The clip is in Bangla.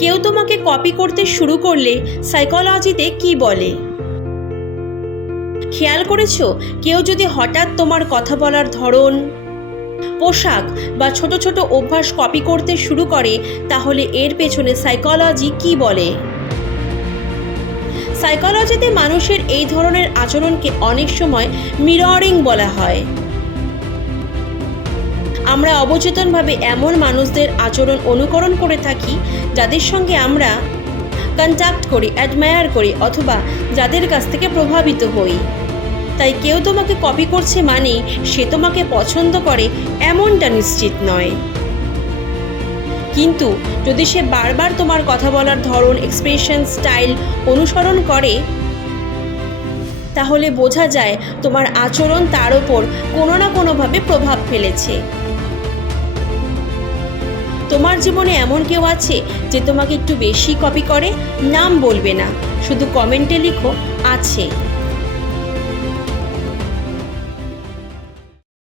কেউ তোমাকে কপি করতে শুরু করলে সাইকোলজিতে কি বলে? খেয়াল করেছো, কেউ যদি হঠাৎ তোমার কথা বলার ধরন, পোশাক বা ছোট ছোট অভ্যাস কপি করতে শুরু করে, তাহলে এর পেছনে সাইকোলজি কি বলে? সাইকোলজিতে মানুষের এই ধরনের আচরণকে অনেক সময় মিররিং বলা হয়। আমরা অবচেতনভাবে এমন মানুষদের আচরণ অনুকরণ করে থাকি যাদের সঙ্গে আমরা কন্ট্যাক্ট করি, অ্যাডমায়ার করি অথবা যাদের কাছ থেকে প্রভাবিত হই। তাই কেউ তোমাকে কপি করছে মানে সে তোমাকে পছন্দ করে এমনটা নিশ্চিত নয়। কিন্তু যদি সে বারবার তোমার কথা বলার ধরন, এক্সপ্রেশন, স্টাইল অনুসরণ করে, তাহলে বোঝা যায় তোমার আচরণ তার ওপর কোনো না কোনোভাবে প্রভাব ফেলেছে। তোমার জীবনে এমন কেউ আছে যে তোমাকে একটু বেশি কপি করে? নাম বলবে না, শুধু কমেন্টে লিখো আছে।